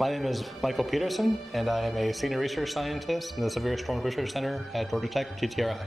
My name is Michael Peterson, and I am a senior research scientist in the Severe Storms Research Center at Georgia Tech, GTRI.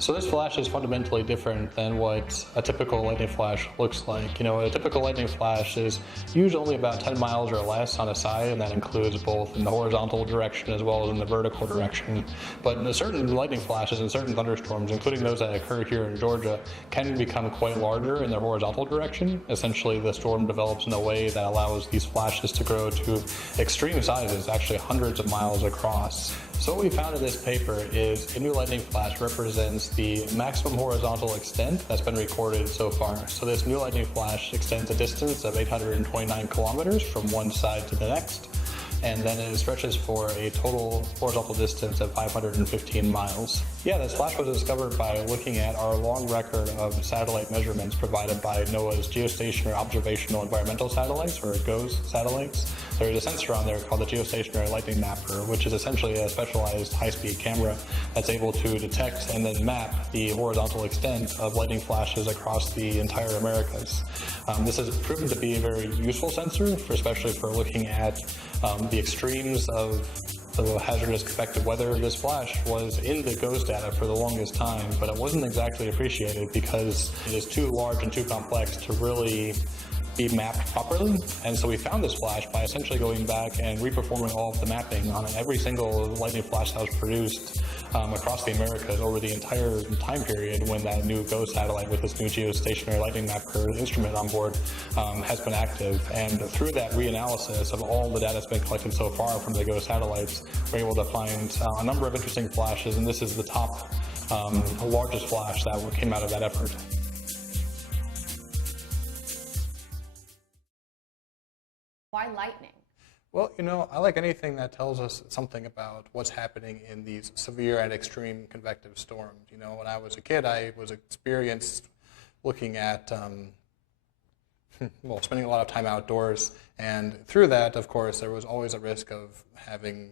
So this flash is fundamentally different than what a typical lightning flash looks like. A typical lightning flash is usually only about 10 miles or less on a side, and that includes both in the horizontal direction as well as in the vertical direction. But certain lightning flashes and certain thunderstorms, including those that occur here in Georgia, can become quite larger in their horizontal direction. Essentially, the storm develops in a way that allows these flashes to grow to extreme sizes, actually hundreds of miles across. So what we found in this paper is a new lightning flash represents the maximum horizontal extent that's been recorded so far. So this new lightning flash extends a distance of 829 kilometers from one side to the next, and then it stretches for a total horizontal distance of 515 miles. Yeah, this flash was discovered by looking at our long record of satellite measurements provided by NOAA's Geostationary Observational Environmental Satellites, or GOES satellites. There's a sensor on there called the Geostationary Lightning Mapper, which is essentially a specialized high-speed camera that's able to detect and then map the horizontal extent of lightning flashes across the entire Americas. This has proven to be a very useful sensor, especially for looking at the extremes of the hazardous convective weather. This flash was in the GOES data for the longest time, but it wasn't exactly appreciated because it is too large and too complex to really be mapped properly. And so we found this flash by essentially going back and reperforming all of the mapping on every single lightning flash that was produced across the Americas over the entire time period when that new GOES satellite with this new geostationary lightning mapper instrument on board has been active. And through that reanalysis of all the data that's been collected so far from the GOES satellites, we're able to find a number of interesting flashes, and this is the top largest flash that came out of that effort. Why lightning? Well, I like anything that tells us something about what's happening in these severe and extreme convective storms. When I was a kid, I was experienced looking at, spending a lot of time outdoors. And through that, of course, there was always a risk of having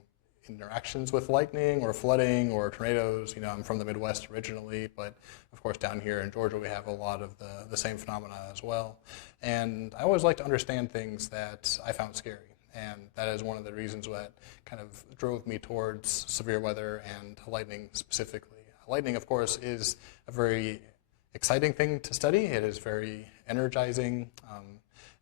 interactions with lightning or flooding or tornadoes. I'm from the Midwest originally, but of course down here in Georgia we have a lot of the same phenomena as well. And I always like to understand things that I found scary. And that is one of the reasons that kind of drove me towards severe weather and lightning specifically. Lightning, of course, is a very exciting thing to study. It is very energizing.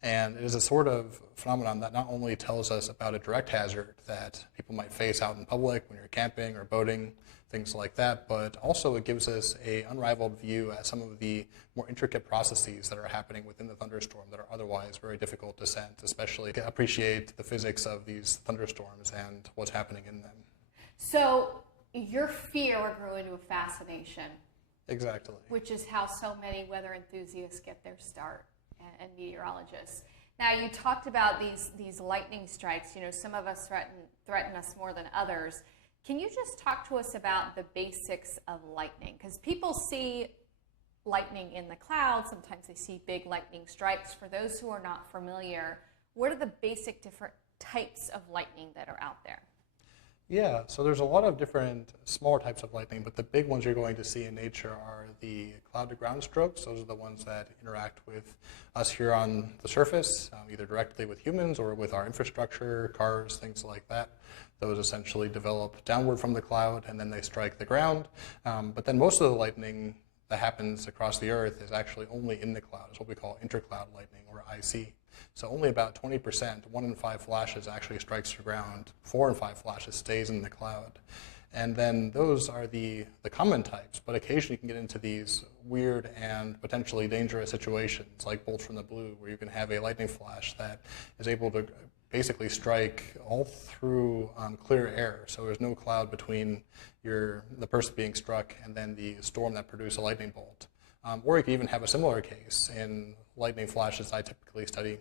And it is a sort of phenomenon that not only tells us about a direct hazard that people might face out in public when you're camping or boating, things like that, but also it gives us an unrivaled view at some of the more intricate processes that are happening within the thunderstorm that are otherwise very difficult to sense, especially to appreciate the physics of these thunderstorms and what's happening in them. So your fear grew into a fascination. Exactly. Which is how so many weather enthusiasts get their start, and meteorologists. Now, you talked about these lightning strikes. Some of us threaten us more than others. Can you just talk to us about the basics of lightning? Because people see lightning in the clouds. Sometimes they see big lightning strikes. For those who are not familiar, what are the basic different types of lightning that are out there? Yeah, so there's a lot of different smaller types of lightning, but the big ones you're going to see in nature are the cloud-to-ground strokes. Those are the ones that interact with us here on the surface, either directly with humans or with our infrastructure, cars, things like that. Those essentially develop downward from the cloud, and then they strike the ground. But then most of the lightning that happens across the Earth is actually only in the cloud. It's what we call intercloud lightning, or IC. So only about 20%, 1 in 5 flashes actually strikes the ground. 4 in 5 flashes stays in the cloud. And then those are the common types, but occasionally you can get into these weird and potentially dangerous situations, like bolts from the blue, where you can have a lightning flash that is able to basically strike all through clear air. So there's no cloud between the person being struck and then the storm that produced a lightning bolt. Or you can even have a similar case in lightning flashes I typically study,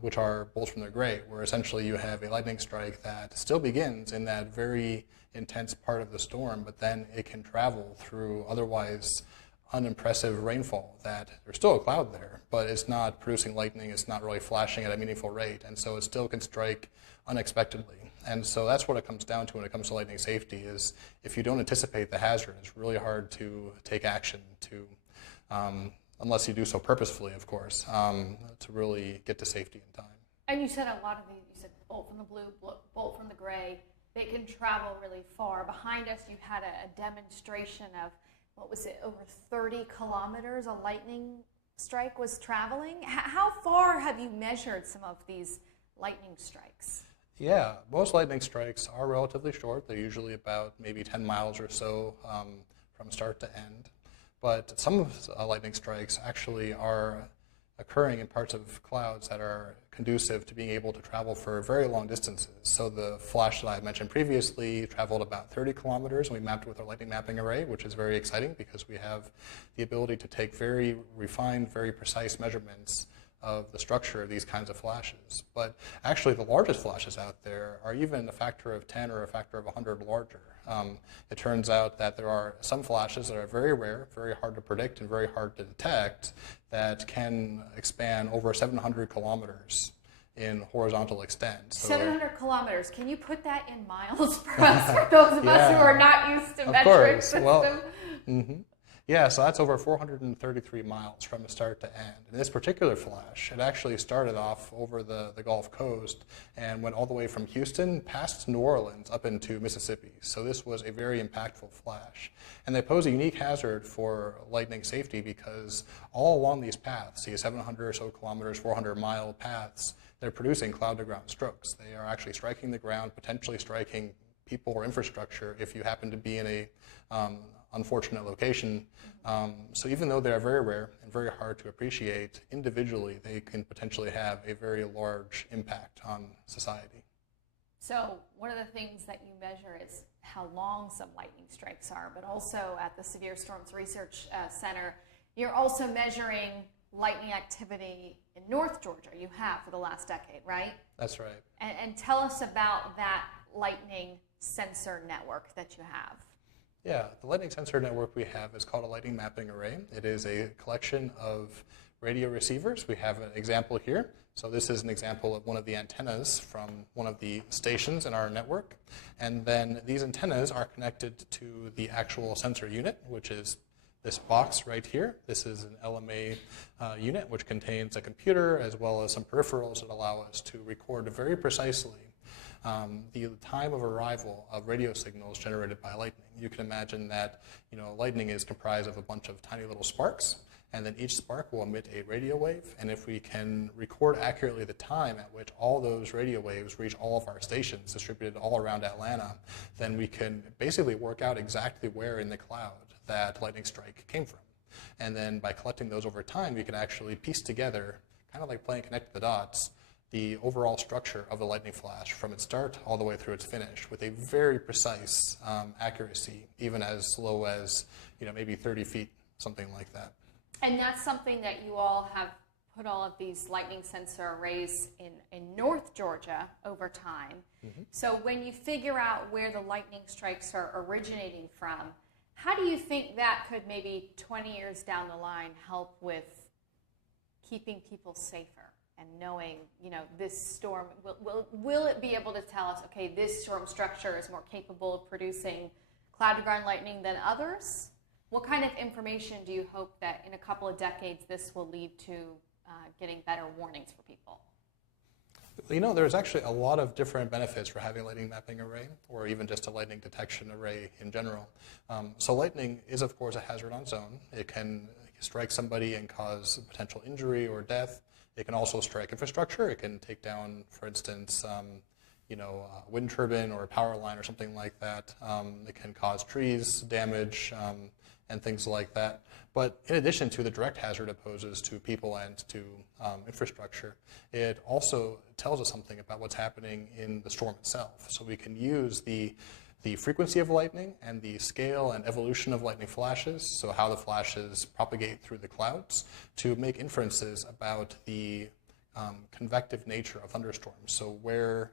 which are bolts from the gray, where essentially you have a lightning strike that still begins in that very intense part of the storm, but then it can travel through otherwise unimpressive rainfall that there's still a cloud there, but it's not producing lightning, it's not really flashing at a meaningful rate, and so it still can strike unexpectedly. And so that's what it comes down to when it comes to lightning safety, is if you don't anticipate the hazard, it's really hard to take action to unless you do so purposefully, of course, to really get to safety in time. And you said a lot of these, you said bolt from the blue, bolt from the gray. They can travel really far. Behind us, you had a demonstration of, what was it, over 30 kilometers a lightning strike was traveling. How far have you measured some of these lightning strikes? Yeah, most lightning strikes are relatively short. They're usually about maybe 10 miles or so from start to end. But some of lightning strikes actually are occurring in parts of clouds that are conducive to being able to travel for very long distances. So the flash that I mentioned previously traveled about 30 kilometers, and we mapped it with our lightning mapping array, which is very exciting because we have the ability to take very refined, very precise measurements of the structure of these kinds of flashes. But actually the largest flashes out there are even a factor of 10 or a factor of 100 larger. It turns out that there are some flashes that are very rare, very hard to predict, and very hard to detect that can expand over 700 kilometers in horizontal extent. So 700 kilometers. Can you put that in miles for us, for those of us who are not used to metric system? Well, yeah, so that's over 433 miles from start to end. In this particular flash, it actually started off over the Gulf Coast and went all the way from Houston past New Orleans up into Mississippi. So this was a very impactful flash. And they pose a unique hazard for lightning safety because all along these paths, these 700 or so kilometers, 400-mile paths, they're producing cloud-to-ground strokes. They are actually striking the ground, potentially striking people or infrastructure if you happen to be in a unfortunate location. So even though they are very rare and very hard to appreciate, individually they can potentially have a very large impact on society. So one of the things that you measure is how long some lightning strikes are, but also at the Severe Storms Research Center, you're also measuring lightning activity in North Georgia. You have for the last decade, right? That's right. And tell us about that lightning sensor network that you have. Yeah, the lightning sensor network we have is called a lightning mapping array. It is a collection of radio receivers. We have an example here. So this is an example of one of the antennas from one of the stations in our network. And then these antennas are connected to the actual sensor unit, which is this box right here. This is an LMA unit, which contains a computer as well as some peripherals that allow us to record very precisely the time of arrival of radio signals generated by lightning. You can imagine that lightning is comprised of a bunch of tiny little sparks, and then each spark will emit a radio wave. And if we can record accurately the time at which all those radio waves reach all of our stations distributed all around Atlanta, then we can basically work out exactly where in the cloud that lightning strike came from. And then by collecting those over time, we can actually piece together, kind of like playing connect the dots, the overall structure of the lightning flash from its start all the way through its finish with a very precise accuracy, even as low as maybe 30 feet, something like that. And that's something that you all have put all of these lightning sensor arrays in North Georgia over time. Mm-hmm. So when you figure out where the lightning strikes are originating from, how do you think that could maybe 20 years down the line help with keeping people safer? And knowing, this storm, will it be able to tell us, okay, this storm structure is more capable of producing cloud-to-ground lightning than others? What kind of information do you hope that in a couple of decades this will lead to getting better warnings for people? There's actually a lot of different benefits for having a lightning mapping array, or even just a lightning detection array in general. So lightning is, of course, a hazard on its own. It can strike somebody and cause potential injury or death. It can also strike infrastructure. It can take down, for instance, a wind turbine or a power line or something like that. It can cause trees damage and things like that. But in addition to the direct hazard it poses to people and to infrastructure, it also tells us something about what's happening in the storm itself. So we can use the frequency of lightning and the scale and evolution of lightning flashes, so how the flashes propagate through the clouds, to make inferences about the convective nature of thunderstorms. So where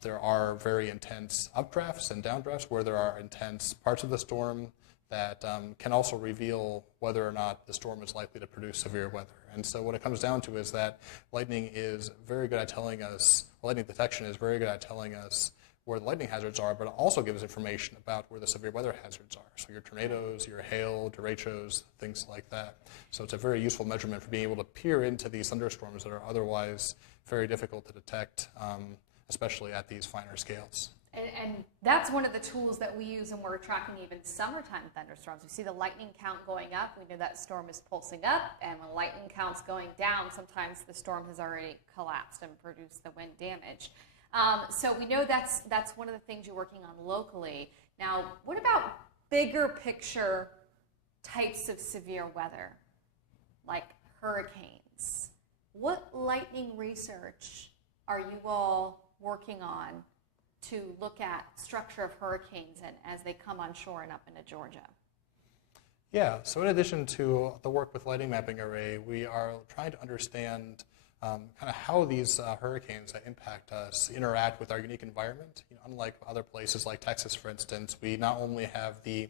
there are very intense updrafts and downdrafts, where there are intense parts of the storm that can also reveal whether or not the storm is likely to produce severe weather. And so what it comes down to is that lightning is very good at telling us, lightning detection is very good at telling us where the lightning hazards are, but it also gives information about where the severe weather hazards are. So your tornadoes, your hail, derechos, things like that. So it's a very useful measurement for being able to peer into these thunderstorms that are otherwise very difficult to detect especially at these finer scales. And that's one of the tools that we use when we're tracking even summertime thunderstorms. We see the lightning count going up. We know that storm is pulsing up, and when lightning count's going down, sometimes the storm has already collapsed and produced the wind damage. So we know that's one of the things you're working on locally. Now, what about bigger picture types of severe weather, like hurricanes? What lightning research are you all working on to look at structure of hurricanes and as they come on shore and up into Georgia? Yeah, so in addition to the work with lightning mapping array, we are trying to understand kind of how these hurricanes that impact us interact with our unique environment. Unlike other places like Texas, for instance, we not only have the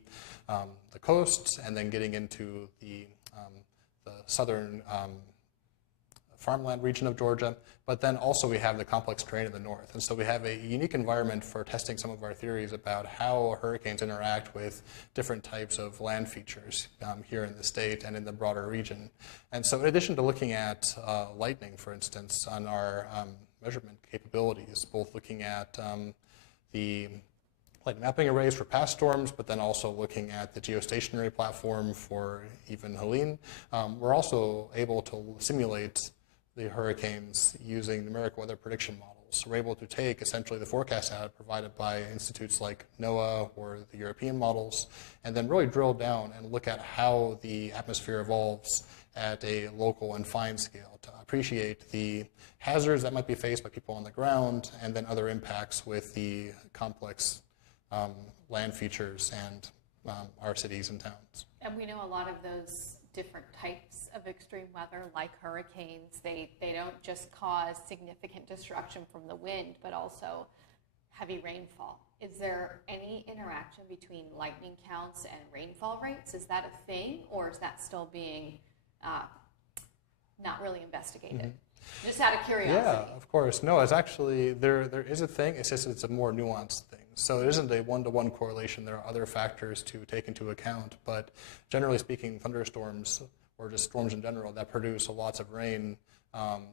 coasts and then getting into the southern farmland region of Georgia, but then also we have the complex terrain in the north. And so we have a unique environment for testing some of our theories about how hurricanes interact with different types of land features here in the state and in the broader region. And so in addition to looking at lightning, for instance, on our measurement capabilities, both looking at the lightning mapping arrays for past storms, but then also looking at the geostationary platform for even Helene, we're also able to simulate the hurricanes using numeric weather prediction models. So we're able to take essentially the forecast data provided by institutes like NOAA or the European models, and then really drill down and look at how the atmosphere evolves at a local and fine scale to appreciate the hazards that might be faced by people on the ground, and then other impacts with the complex land features and our cities and towns. And we know a lot of those different types of extreme weather, like hurricanes, they don't just cause significant destruction from the wind, but also heavy rainfall. Is there any interaction between lightning counts and rainfall rates? Is that a thing, or is that still being not really investigated? Mm-hmm. Just out of curiosity. Yeah, of course. No, it's actually, there is a thing, it's just it's a more nuanced thing. So it isn't a one-to-one correlation. There are other factors to take into account, but generally speaking, thunderstorms, or just storms in general that produce lots of rain,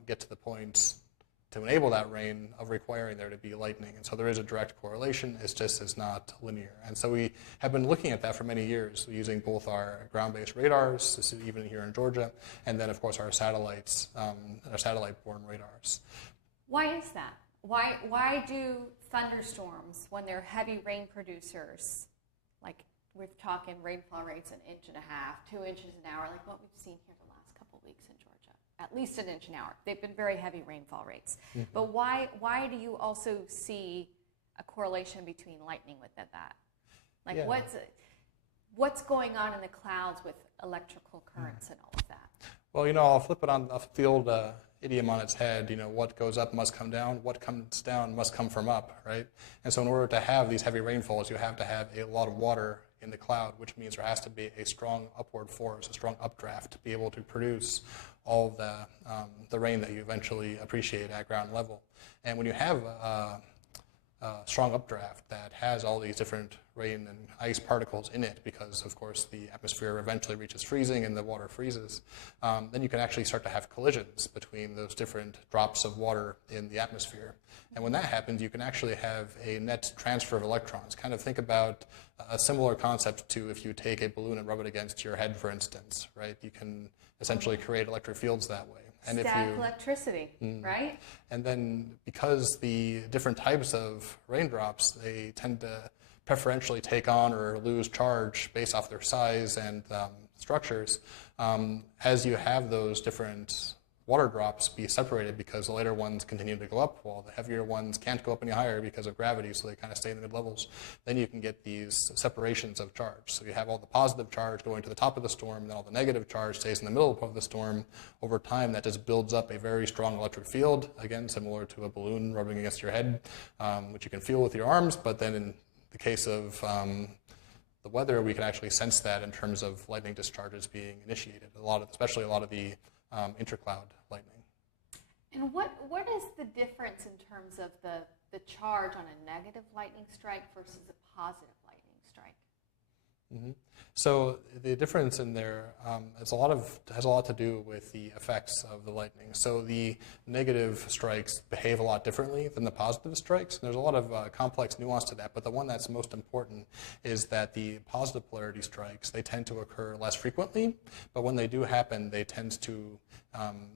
get to the point to enable that rain of requiring there to be lightning. And so there is a direct correlation, it's not linear. And so we have been looking at that for many years using both our ground-based radars, this is even here in Georgia, and then of course our satellites, our satellite-borne radars. Why is that? Why do thunderstorms, when they're heavy rain producers, like we're talking rainfall rates 1.5 inches, 2 inches an hour, like what we've seen here the last couple of weeks in Georgia, at least 1 inch an hour. They've been very heavy rainfall rates. Mm-hmm. But why do you also see a correlation between lightning with that? Like what's going on in the clouds with electrical currents and all of that? Well, I'll flip it on the old idiom on its head. What goes up must come down. What comes down must come from up, right? And so in order to have these heavy rainfalls, you have to have a lot of water in the cloud, which means there has to be a strong upward force, a strong updraft to be able to produce all the rain that you eventually appreciate at ground level. And when you have a strong updraft that has all these different rain and ice particles in it, because of course the atmosphere eventually reaches freezing and the water freezes, then you can actually start to have collisions between those different drops of water in the atmosphere. And when that happens, you can actually have a net transfer of electrons. Kind of think about a similar concept to if you take a balloon and rub it against your head, for instance, right? You can essentially create electric fields that way. And static electricity, right? And then because the different types of raindrops, they tend to preferentially take on or lose charge based off their size and structures, as you have those different water drops be separated because the lighter ones continue to go up while the heavier ones can't go up any higher because of gravity, so they kind of stay in the mid levels, then you can get these separations of charge. So you have all the positive charge going to the top of the storm, and then all the negative charge stays in the middle of the storm. Over time, that just builds up a very strong electric field, again, similar to a balloon rubbing against your head, which you can feel with your arms, but then in the case of the weather, we can actually sense that in terms of lightning discharges being initiated, especially a lot of the intercloud lightning. And what is the difference in terms of the charge on a negative lightning strike versus a positive lightning strike? Mm-hmm. So the difference in there has a lot to do with the effects of the lightning. So the negative strikes behave a lot differently than the positive strikes. There's a lot of complex nuance to that, but the one that's most important is that the positive polarity strikes, they tend to occur less frequently, but when they do happen, they tend to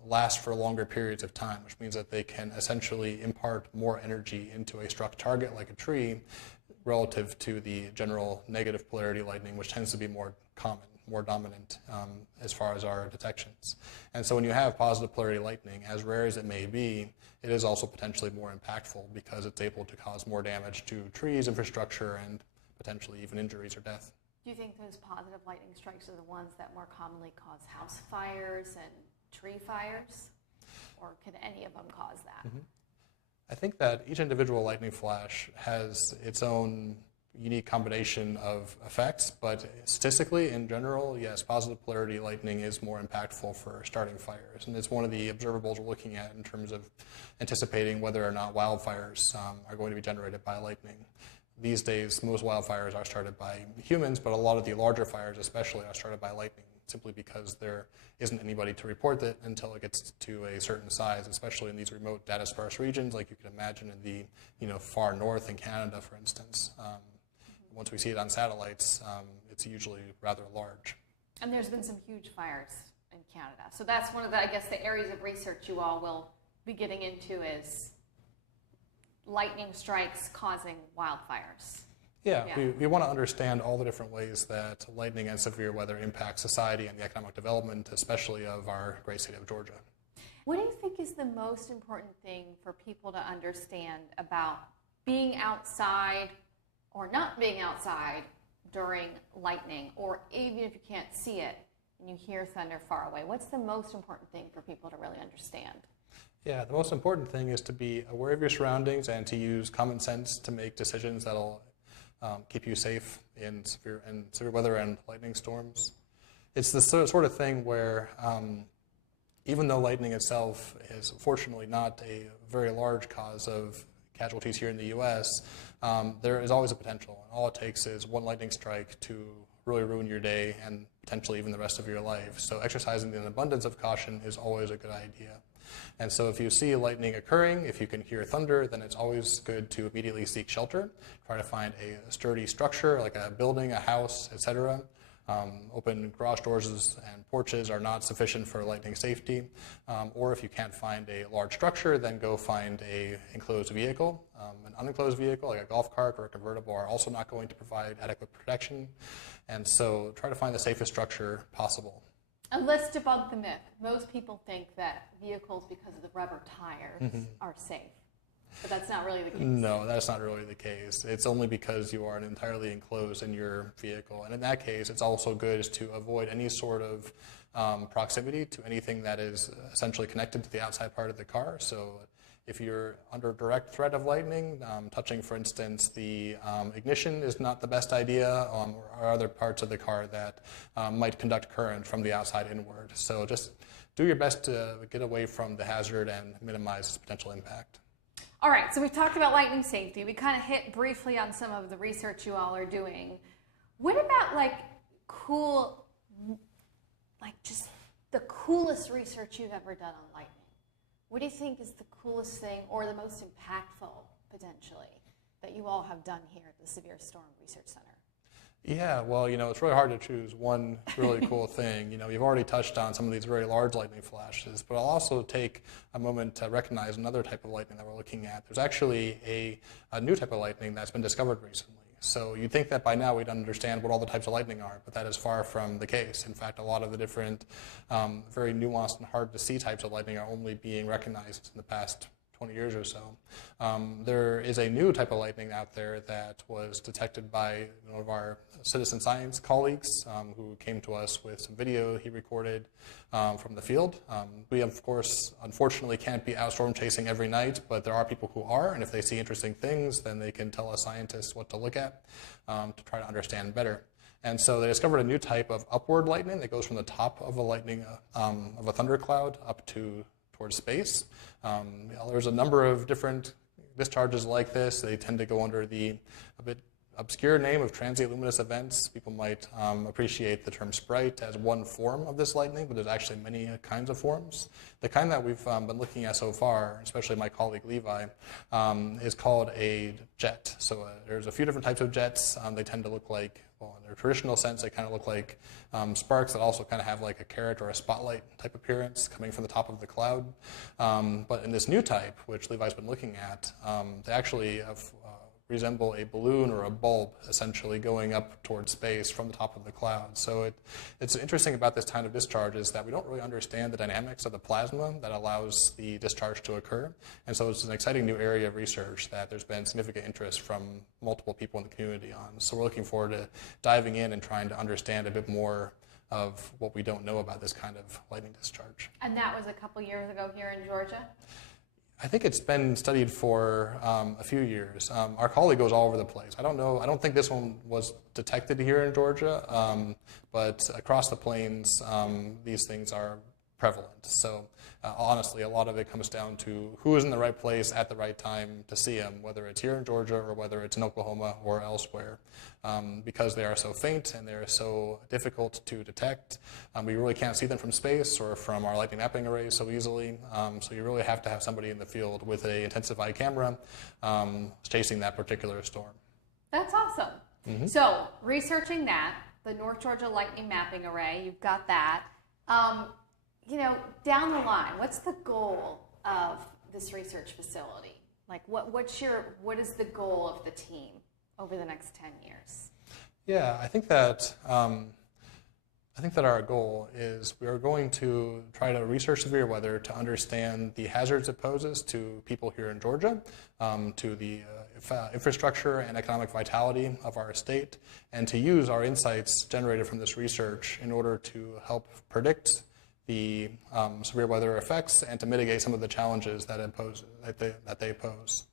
last for longer periods of time, which means that they can essentially impart more energy into a struck target like a tree, relative to the general negative polarity lightning, which tends to be more common, more dominant as far as our detections. And so when you have positive polarity lightning, as rare as it may be, it is also potentially more impactful because it's able to cause more damage to trees, infrastructure, and potentially even injuries or death. Do you think those positive lightning strikes are the ones that more commonly cause house fires and tree fires? Or could any of them cause that? Mm-hmm. I think that each individual lightning flash has its own unique combination of effects, but statistically, in general, yes, positive polarity lightning is more impactful for starting fires. And it's one of the observables we're looking at in terms of anticipating whether or not wildfires are going to be generated by lightning. These days, most wildfires are started by humans, but a lot of the larger fires especially are started by lightning, simply because there isn't anybody to report it until it gets to a certain size, especially in these remote data-sparse regions, like you can imagine in the far north in Canada, for instance. Once we see it on satellites, it's usually rather large. And there's been some huge fires in Canada. So that's one of the, I guess, the areas of research you all will be getting into is lightning strikes causing wildfires. Yeah. We want to understand all the different ways that lightning and severe weather impact society and the economic development, especially of our great state of Georgia. What do you think is the most important thing for people to understand about being outside or not being outside during lightning, or even if you can't see it and you hear thunder far away? What's the most important thing for people to really understand? Yeah, the most important thing is to be aware of your surroundings and to use common sense to make decisions that'll keep you safe in severe weather and lightning storms. It's the sort of thing where even though lightning itself is fortunately not a very large cause of casualties here in the U.S., there is always a potential. And all it takes is one lightning strike to really ruin your day and potentially even the rest of your life. So exercising an abundance of caution is always a good idea. And so if you see lightning occurring, if you can hear thunder, then it's always good to immediately seek shelter. Try to find a sturdy structure like a building, a house, etc. Open garage doors and porches are not sufficient for lightning safety. Or if you can't find a large structure, then go find a enclosed vehicle. An unenclosed vehicle like a golf cart or a convertible are also not going to provide adequate protection. And so try to find the safest structure possible. And let's debunk the myth. Most people think that vehicles, because of the rubber tires, are safe. But that's not really the case. No, that's not really the case. It's only because you are entirely enclosed in your vehicle. And in that case, it's also good to avoid any sort of proximity to anything that is essentially connected to the outside part of the car. So if you're under direct threat of lightning, touching, for instance, the ignition is not the best idea, or other parts of the car that might conduct current from the outside inward. So just do your best to get away from the hazard and minimize its potential impact. All right, so we talked about lightning safety. We kind of hit briefly on some of the research you all are doing. What about just the coolest research you've ever done on lightning? What do you think is the coolest thing or the most impactful, potentially, that you all have done here at the Severe Storm Research Center? Yeah, well, it's really hard to choose one really cool thing. You've already touched on some of these very large lightning flashes, but I'll also take a moment to recognize another type of lightning that we're looking at. There's actually a new type of lightning that's been discovered recently. So you'd think that by now we'd understand what all the types of lightning are, but that is far from the case. In fact, a lot of the different very nuanced and hard to see types of lightning are only being recognized in the past 20 years or so. There is a new type of lightning out there that was detected by one of our citizen science colleagues who came to us with some video he recorded from the field. We, of course, unfortunately can't be out storm chasing every night, but there are people who are, and if they see interesting things, then they can tell us scientists what to look at to try to understand better. And so they discovered a new type of upward lightning that goes from the top of a lightning of a thundercloud up towards space. There's a number of different discharges like this. They tend to go under a bit obscure name of transient luminous events. People might appreciate the term sprite as one form of this lightning, but there's actually many kinds of forms. The kind that we've been looking at so far, especially my colleague Levi, is called a jet. So there's a few different types of jets. They tend to look like, well, in their traditional sense, they kind of look like sparks that also kind of have like a carrot or a spotlight type appearance coming from the top of the cloud. But in this new type, which Levi's been looking at, they actually resemble a balloon or a bulb, essentially going up towards space from the top of the cloud. So it's interesting about this kind of discharge is that we don't really understand the dynamics of the plasma that allows the discharge to occur. And so it's an exciting new area of research that there's been significant interest from multiple people in the community on. So we're looking forward to diving in and trying to understand a bit more of what we don't know about this kind of lightning discharge. And that was a couple years ago here in Georgia? I think it's been studied for a few years. Our colleague goes all over the place. I don't know. I don't think this one was detected here in Georgia, but across the plains, these things are prevalent. So honestly, a lot of it comes down to who is in the right place at the right time to see them, whether it's here in Georgia or whether it's in Oklahoma or elsewhere. Because they are so faint and they're so difficult to detect, we really can't see them from space or from our lightning mapping arrays so easily. So you really have to have somebody in the field with an intensified camera chasing that particular storm. That's awesome. Mm-hmm. So researching that, the North Georgia Lightning Mapping Array, you've got that. Down the line, what's the goal of this research facility? Like, what is the goal of the team over the next 10 years? Yeah, I think that our goal is we are going to try to research severe weather to understand the hazards it poses to people here in Georgia, to the infrastructure and economic vitality of our state, and to use our insights generated from this research in order to help predict the severe weather effects and to mitigate some of the challenges that they pose.